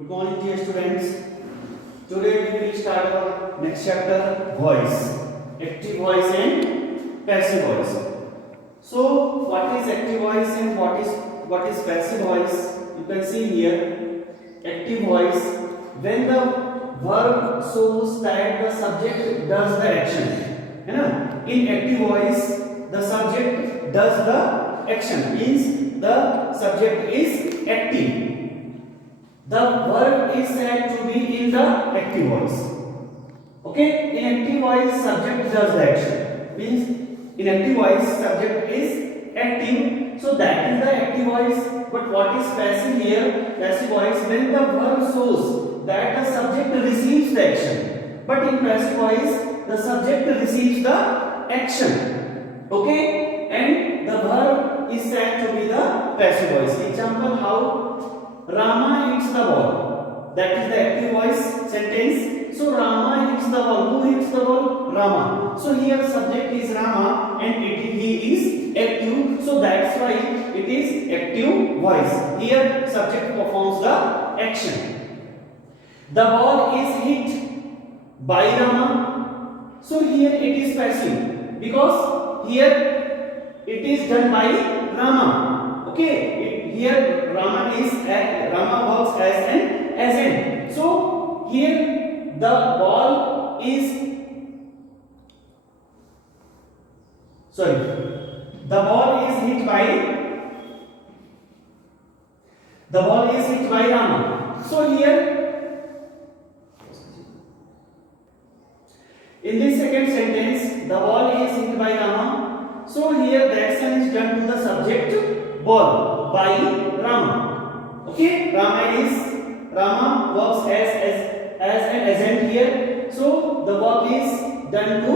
Good morning, dear students. Today we will start our next chapter, voice, active voice and passive voice. So, what is active voice and what is passive voice? You can see here, active voice when the verb shows that the subject does the action. You know, in active voice, the subject does the action, means the subject is active. The verb is said to be in the active voice. Okay, in active voice, subject does the action. Means in active voice, subject is active. So that is the active voice. But what is passive here? Passive voice when the verb shows that the subject receives the action. But in passive voice, the subject receives the action. Okay, and the verb is said to be the passive voice. Example: how Rama hits the ball. That is the active voice sentence. So Rama hits the ball. Who hits the ball? Rama. So here subject is Rama and he is active. So that's why it is active voice. Here subject performs the action. The ball is hit by Rama. So here it is passive because here it is done by Rama. Okay. Here Rama works as an agent. So here the ball is hit by Rama. So here in this second sentence the ball is hit by Rama. So here the action is done to the subject ball by Rama. Okay, Rama works as an agent here. So the work is done to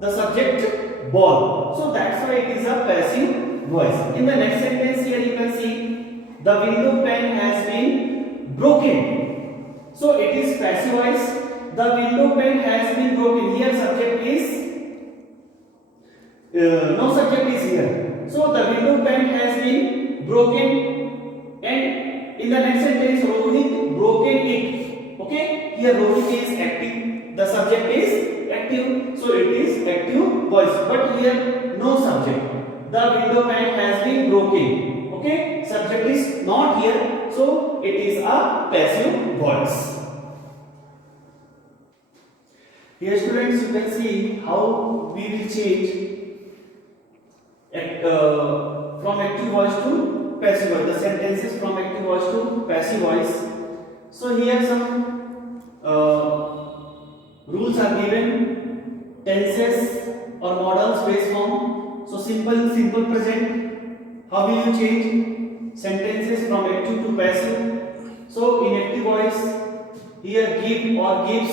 the subject ball. So that's why it is a passive voice. In the next sentence here you can see the window pane has been broken. So it is passive voice. The window pane has been broken. Here subject is no subject is here. So the window pane has been broken, and in the next sentence Rohit broken it. Okay, here Rohit is active, the subject is active, so it is active voice. But here no subject, the window pane has been broken. Okay, subject is not here, so it is a passive voice. Here students, you can see how we will change from active voice to passive voice, the sentences from active voice to passive voice. So here some rules are given: tenses or modal space form. So simple present. How will you change sentences from active to passive? So in active voice, here give or gives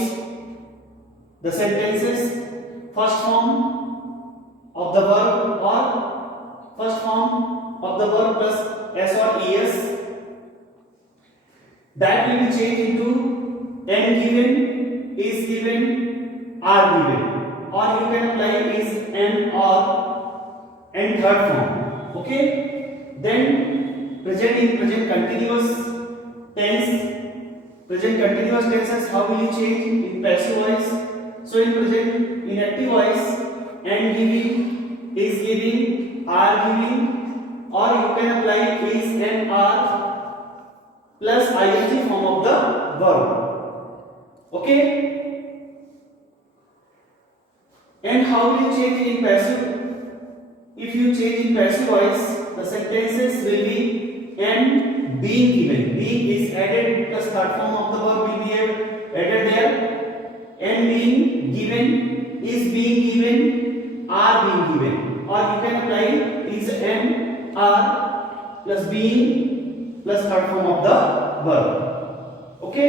the sentences first form of the verb or first form of the verb plus s or es. That will be changed into am given, is given, are given, or you can apply is, am, or, and third form. Okay. Then present in present continuous tense. Present continuous tenses, how will you change in passive voice? So in present, in active voice, am giving, is giving, are giving, or you can apply is and are plus ing form of the verb. Okay. And how will you change in passive? If you change in passive voice, the sentences will be am being given. Being is added plus third form of the verb will be added there. Am being given, is being given, are being given, or you can apply is, am, are plus being plus third form of the verb. Okay.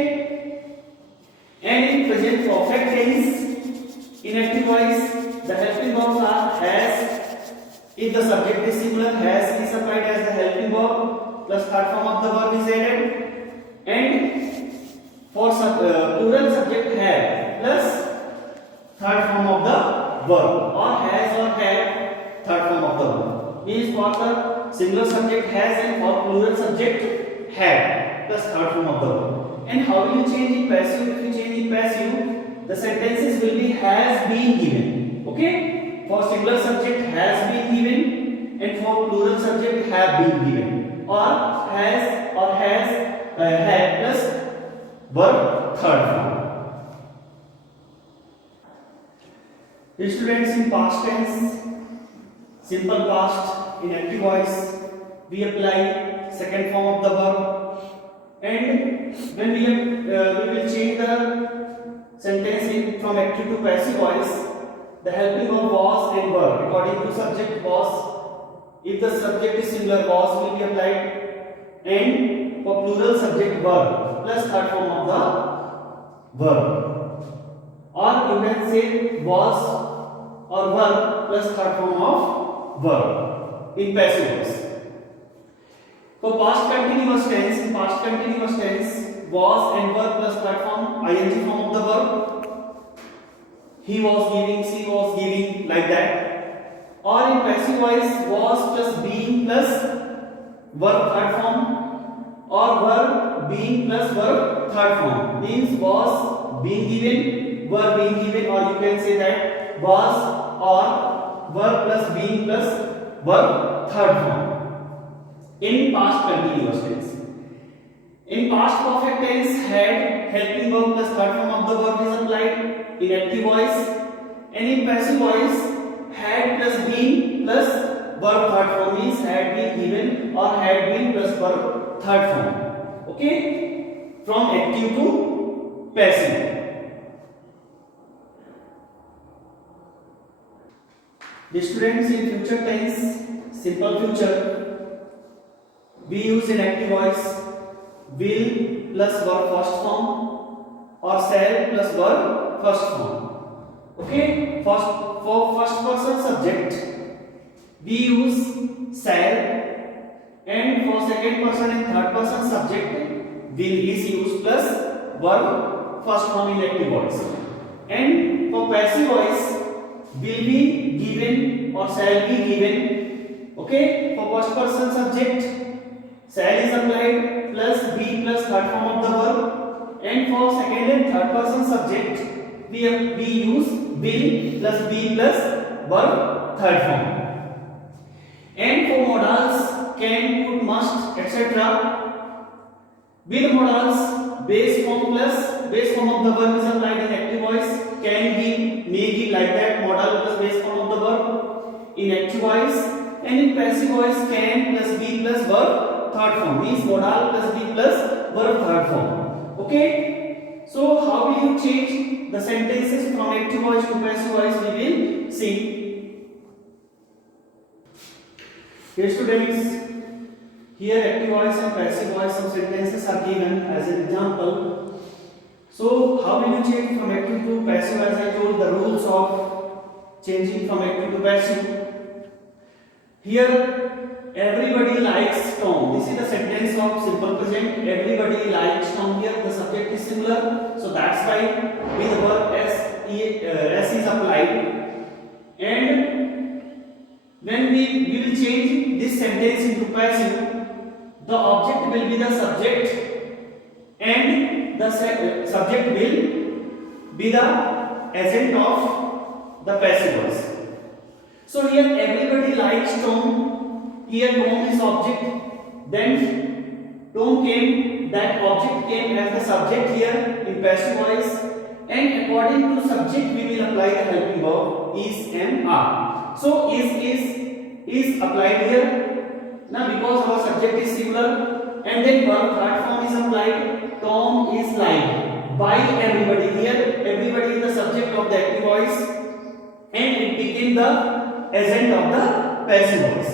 And in present perfect tense, in active voice, the helping verbs are has. If the subject is singular, has is applied as the helping verb plus third form of the verb is added, and for plural subject have plus third form of the verb, or has or have third form of the verb. Means for the singular subject has and for plural subject had plus third form of the verb. And how will you change in passive? If you change in passive, the sentences will be has been given. Okay? For singular subject has been given, and for plural subject have been given, or has had plus verb third form. Students, in past tense, simple past, in active voice, we apply second form of the verb, and when we will change the sentence from active to passive voice, the helping of was and were according to subject was. If the subject is singular, was will be applied, and for plural subject were plus third form of the verb, or you can say was or were plus third form of verb in passive voice. For past continuous tense, in past continuous tense, was and were plus third form ing form of the verb. He was giving, she was giving, like that. Or in passive voice, was plus being plus verb third form, or were being plus verb third form. Means was being given, were being given, or you can say that was or were plus being plus verb third form in past continuous tense. In past perfect tense, had helping verb plus third form of the verb is applied in active voice, and in passive voice, had plus been plus verb third form means had been given or had been plus verb third form. Okay, from active to passive. The students, in future tense, simple future, we use in active voice will plus verb first form or shall plus verb first form. Okay, for first person subject we use shall, and for second person and third person subject will is used plus verb first form in active voice. And for passive voice will be given or shall be given. Okay, for first person subject shall is applied plus be plus third form of the verb, and for second and third person subject we use will plus be plus verb third form. And for modals can, could, must, etc. with modals base form plus base form of the verb is applied in active voice. Can give, may give, like that, modal plus base form of the verb in active voice. And in passive voice, can plus be plus verb third form means modal plus be plus verb third form. Okay, so how will you change the sentences from active voice to passive voice? We will see. Here students, here active voice and passive voice some sentences are given as an example. So how will you change from active to passive? As I told, the rules of changing from active to passive. Here, everybody likes Tom. This is the sentence of simple present. Everybody likes Tom. Here the subject is singular, so that's why with the verb s is applied. And when we will change this sentence into passive, the object will be the subject, and the subject will be the agent of the passive voice. So here everybody likes Tom. Here Tom is object. Then Tom came. That object came as the subject here in passive voice. And according to subject, we will apply the helping verb is and are. So is applied here. Now because our subject is singular, and then verb third form is applied. Tom is liked by everybody. Here everybody is the subject of the active voice, and it became the agent of the passive voice.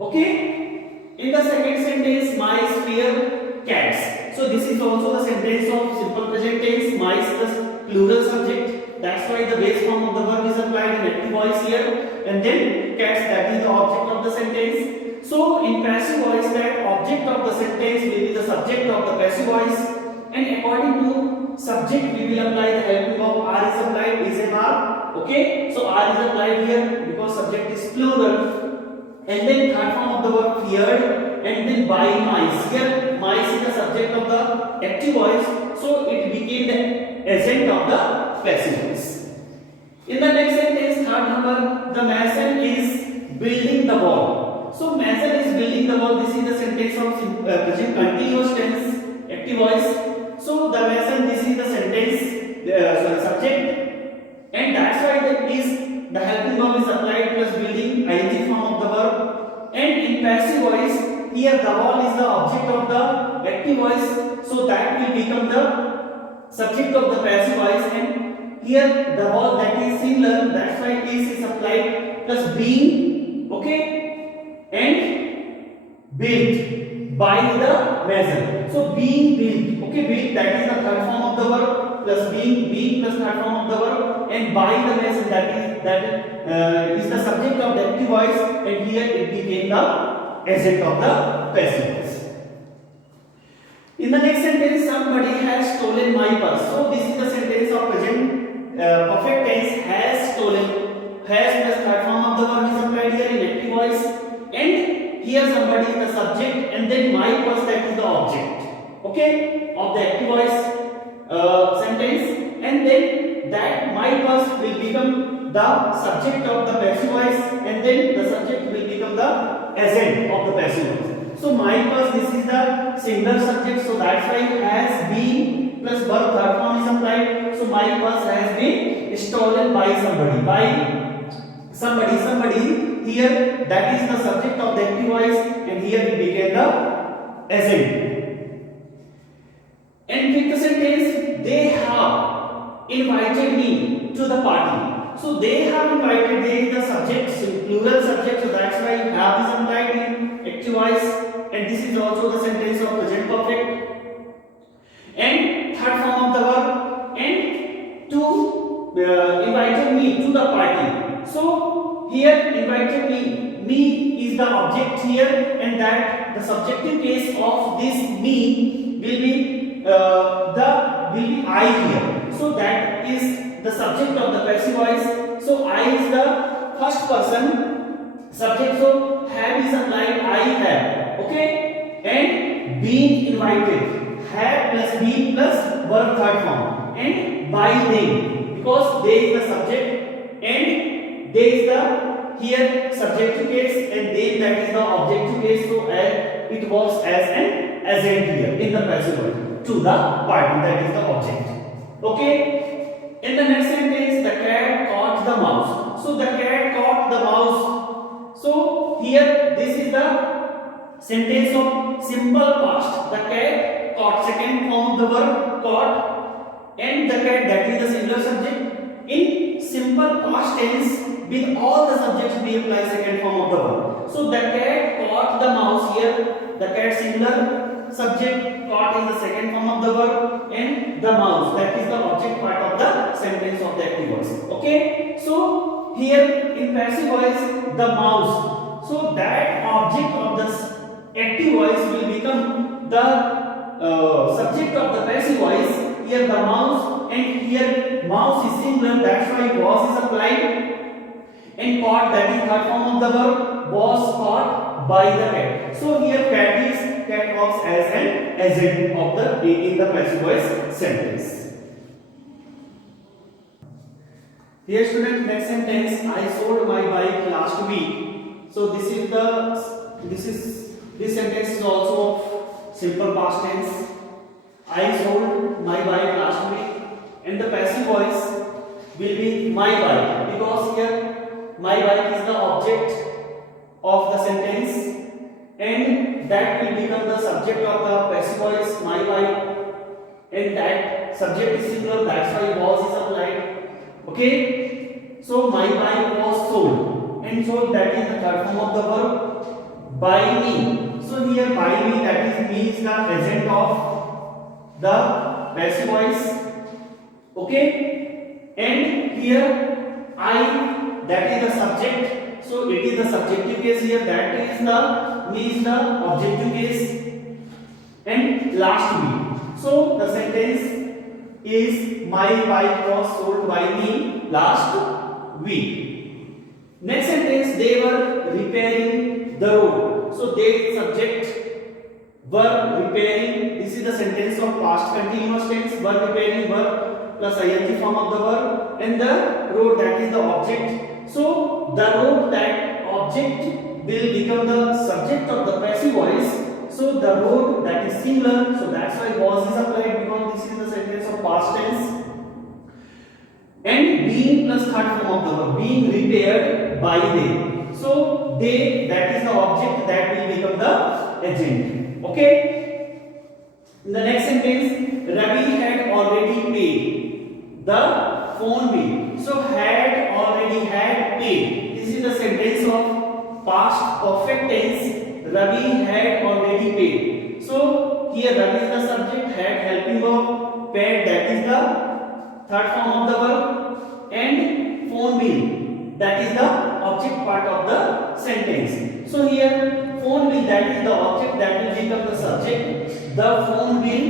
Okay. In the second sentence, mice fear cats. So this is also the sentence of simple present tense. Mice plus plural subject. That's why the base form of the verb is applied in active voice here, and then cats, that is the object of the sentence. So in passive voice, that object of the sentence will be the subject of the passive voice, and according to subject we will apply the helping verb are is applied, is and are. Okay, so are is applied here because subject is plural, and then third form of the verb feared and then by mice. Here mice is the subject of the active voice, so it became the agent of the passive voice. In the next sentence, third number, the mason is building the wall. So mason is building the wall. This is the sentence of present continuous tense, active voice. So the mason, this is the sentence, subject, and that's why that is the helping verb is applied plus building ing form of the verb. And in passive voice, here the wall is the object of the active voice, so that will become the subject of the passive voice. And here the wall, that is singular, that's why is applied plus being, okay, and built by the mason. So being built, okay, built, that is the third form of the verb, plus being plus third form of the verb, and by the mason, that is the subject of the active voice, and here it became the agent of the passive voice. In the next sentence, somebody has stolen my purse. So this is the sentence of present perfect tense, has stolen. Has plus third form of the verb is applied here in active voice, and here somebody is the subject, and then my purse, that is the object, okay, of the active voice sentence, and then that my purse will become the subject of the passive voice, and then the subject will become the agent of the passive voice. So my purse, this is the singular subject, so that's why has been plus verb third form is applied. So my purse has been stolen by somebody here, that is the subject of the active voice, and here it became the agent. And with the sentence, they have invited me to the party. So they have invited, they is the subject, plural subject, so that's why have is implied in active voice, and this is also the sentence of present perfect. And third form of the verb, and to invited me to the party. So here invited me is the object here, and that the subjective case of this me will be I here. So that is the subject of the passive voice. So I is the first person subject, so have is applied, I have, okay, and being invited, have plus be plus verb third form, and by them, because they is the subject, and they is the here subjective case, and then that is the objective case, so it works as an agent here in the passive voice to the party, that is the object, okay. In the next sentence, the cat caught the mouse. So the cat caught the mouse. So here this is the sentence of simple past. The cat caught, second form of the verb caught, and the cat, that is the singular subject. In simple past tense, with all the subjects we apply second form of the verb. So the cat caught the mouse here. The cat singular subject, caught is the second form of the verb, and the mouse, that is the object part of the sentence of the active voice, okay. So here in passive voice, the mouse, so that object of the active voice will become the subject of the passive voice, here the mouse, and here mouse is singular, that's why was is applied, and caught, that is third form of the verb, was caught by the cat. So here cat works as an agent of the in the passive voice sentence. Here student, next sentence, I sold my bike last week. So this sentence is also of simple past tense. I sold my bike last week, and the passive voice will be my bike, because here my bike is the object of the sentence, and that will become the subject of the passive voice, my bike, and that subject is singular, that's why was is applied, okay. So my bike was sold, and sold, that is the third form of the verb, by me. So here by me, that is me is the agent of the passive voice, okay, and here I, that is the subject, so it is the subjective case here, that is the me is the objective case, and last week. So the sentence is my bike was sold by me last week. Next sentence, they were repairing the road. So they subject were repairing. This is the sentence of past continuous tense. Were repairing, were plus ing form of the verb, and the wrote, that is the object. So the wrote, that object will become the subject of the passive voice. So the wrote, that is singular. So that's why was is applied, because this is the sentence of past tense. And being plus third form of the verb, being repaired by they. So they, that is the object, that will become the agent. Okay. In the next sentence, Ravi had already paid the phone bill. So had already had paid. This is the sentence of past perfect tense. Ravi had already paid. So here Ravi is the subject, had helping verb, paid, that is the third form of the verb, and phone bill, that is the object part of the sentence. So here phone bill, that is the object, that will become the subject, the phone bill,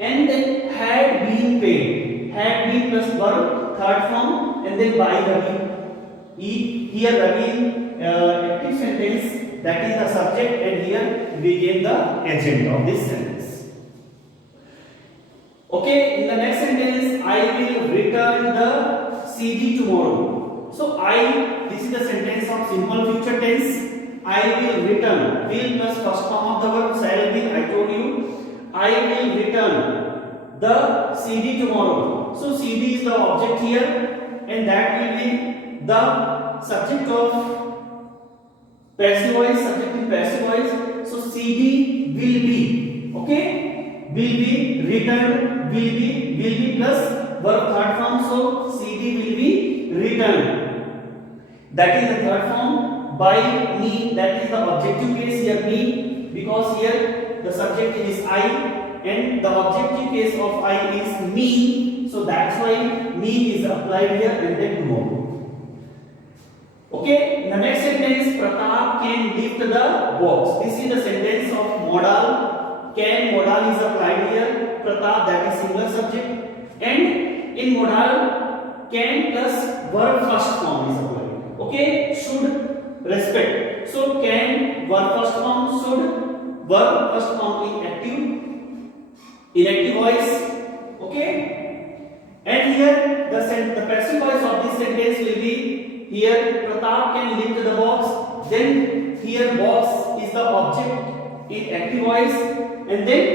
and then had been paid, had been plus verb, third form, and then by Ravi. Here Ravi active sentence, that is the subject, and here became the agent of this sentence. Okay, in the next sentence, I will return the CD tomorrow. So this is the sentence of simple future tense. I will return, will plus first form of the verb, shall be, I told you. I will return the CD tomorrow. So CD is the object here, and that will be the subject of passive voice, subject in passive voice. So CD will be, okay, will be returned, will be plus verb third form. So CD will be returned, that is the third form. By me, that is the objective case here, me, because here the subject is I and the objective case of I is me. So that's why me is applied here, and then tomorrow. Okay, in the next sentence, Pratap can lift the box. This is the sentence of modal. Can, modal is applied here. Pratap, that is singular subject, and in modal can plus verb first form is applied. Okay, should, respect. So can verb first form, should verb first form in active voice. Okay, and here the passive voice of this sentence will be here. Pratap can lift the box. Then here box is the object in active voice, and then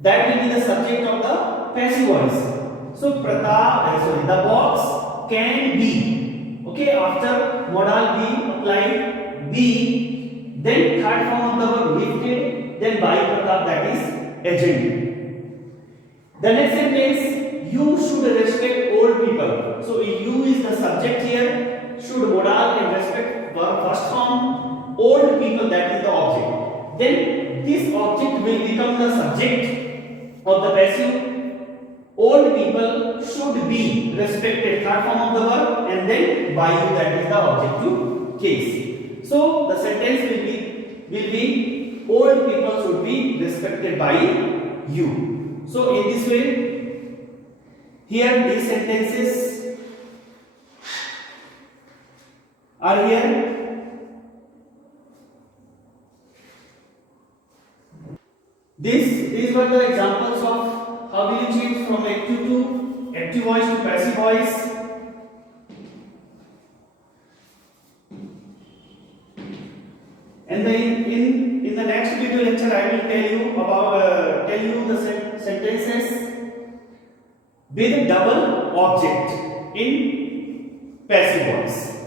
that will be the subject of the passive voice. So the box can be. Okay, after modal be applied, be, then third form of the verb lifted, then by Pratap, that is agent. The next sentence, you should respect old people. So you is the subject here, should modal and respect verb first form, old people, that is the object. Then this object will become the subject of the passive. Old people should be respected, third form of the verb, and then by you, that is the objective case. So the sentence will be old people should be respected by you. So in this way, here these sentences are here. These were the examples of how will you change from active to active voice to passive voice. And then in the next video lecture, I will tell you the sentences with double object in passive voice.